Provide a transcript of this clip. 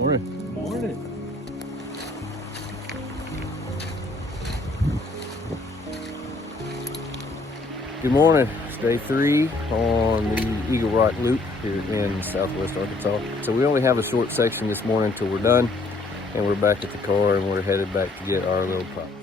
Morning. Morning. Good morning. It's day 3 on the Eagle Rock Loop here in Southwest Arkansas. So we only have a short section this morning till we're done, and we're back at the car and we're headed back to get our little prop.